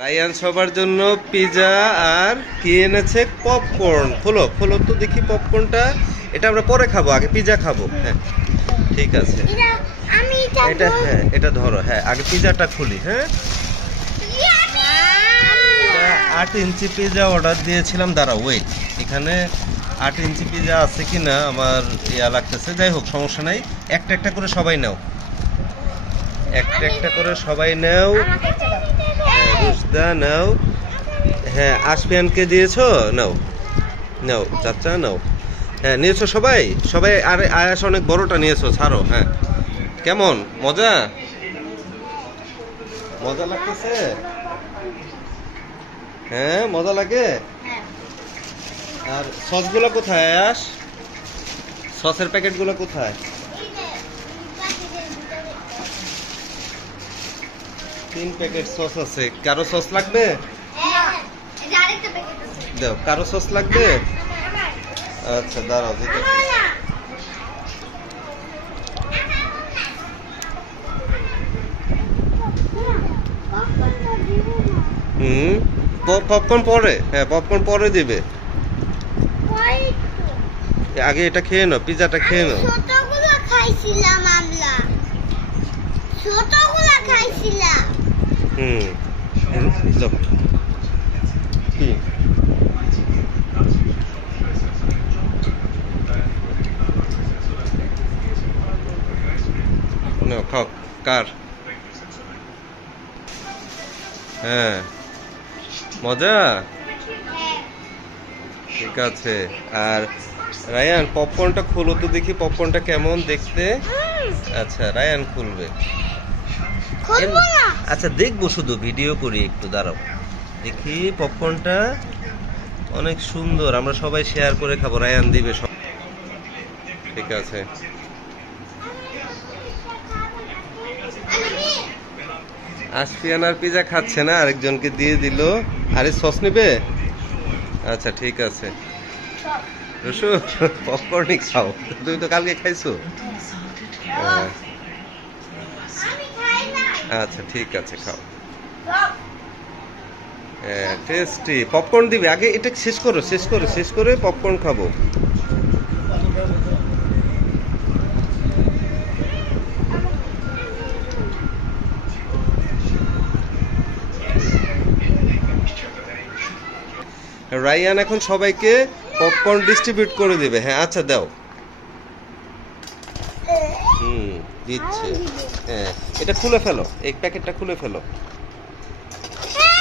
Ryan সবার জন্য pizza আর কি এনেছে পপকর্ন। খোলো খোলো তো দেখি পপকর্নটা। এটা আমরা পরে খাবো, আগে পিজা খাবো। হ্যাঁ ঠিক আছে, এটা হ্যাঁ এটা ধরো। হ্যাঁ আগে পিজাটা খুলি। হ্যাঁ এটা 8 ইঞ্চি পিজা অর্ডার দিয়েছিলাম। দাঁড়া ওয়েট, এখানে 8 ইঞ্চি পিজা আছে কি না আমার ইয়া লাগতেছে। যাই হোক সমস্যা নাই, একটা একটা করে সবাই নাও, একটা একটা করে সবাই নাও। হ্যাঁ রুশদা নাও। হ্যাঁ আশফিয়ানকে দিয়েছো, নাও নাও চাচা নাও। হ্যাঁ নিয়েছো সবাই সবাই। আর আয়াস অনেক বড়টা নিয়েছো, ছাড়ো। হ্যাঁ কেমন মজা, মজা লাগতেছে? হ্যাঁ মজা লাগে। আর সসগুলো কোথায় আয়াস? সসের প্যাকেটগুলো কোথায়? 3 প্যাকেট সস আছে। কারো সস লাগবে? দাও, কারো সস লাগবে? আচ্ছা দাঁড়াও দিতেছি। হুম পপকর্ন পরে, হ্যাঁ পপকর্ন পরে দিবে। আগে এটা খেয়ে নাও, পিজাটা খেয়ে নাও। ছোটগুলো খাইছিলাম আমরা, ছোটগুলো খাইছিলাম। হুম যাও। কি নাও খাও। কার? হ্যাঁ মজা, ঠিক আছে। আর রায়ান পপকর্নটা খোলো তো দেখি, পপকর্নটা কেমন দেখতে। আচ্ছা রায়ান খুলবে। খুলবো না। আচ্ছা দেখবো, শুধু ভিডিও করি একটু, দাঁড়াও দেখি। পপকর্নটা অনেক সুন্দর, আমরা সবাই শেয়ার করে খাবো। রায়ান দিবে সব, ঠিক আছে। আশফিয়ান আর পিজা খাচ্ছে না, আরেকজনকে দিয়ে দিল। আরে সস নেবে? আচ্ছা ঠিক আছে। রসু পপকর্নই খাও, তুমি তো কালকে খাইছো। হ্যাঁ, আচ্ছা ঠিক আছে খাও। হ্যাঁ টেস্টি পপকর্ন দিবে। আগে এটা শেষ করো, শেষ করো, শেষ করে পপকর্ন খাবো। রায়ান এখন সবাইকে পপকর্ন ডিস্ট্রিবিউট করে দিবে। হ্যাঁ আচ্ছা দাও। হুম দিচ্ছে। হ্যাঁ এটা খুলে ফেলো, এই প্যাকেটটা খুলে ফেলো।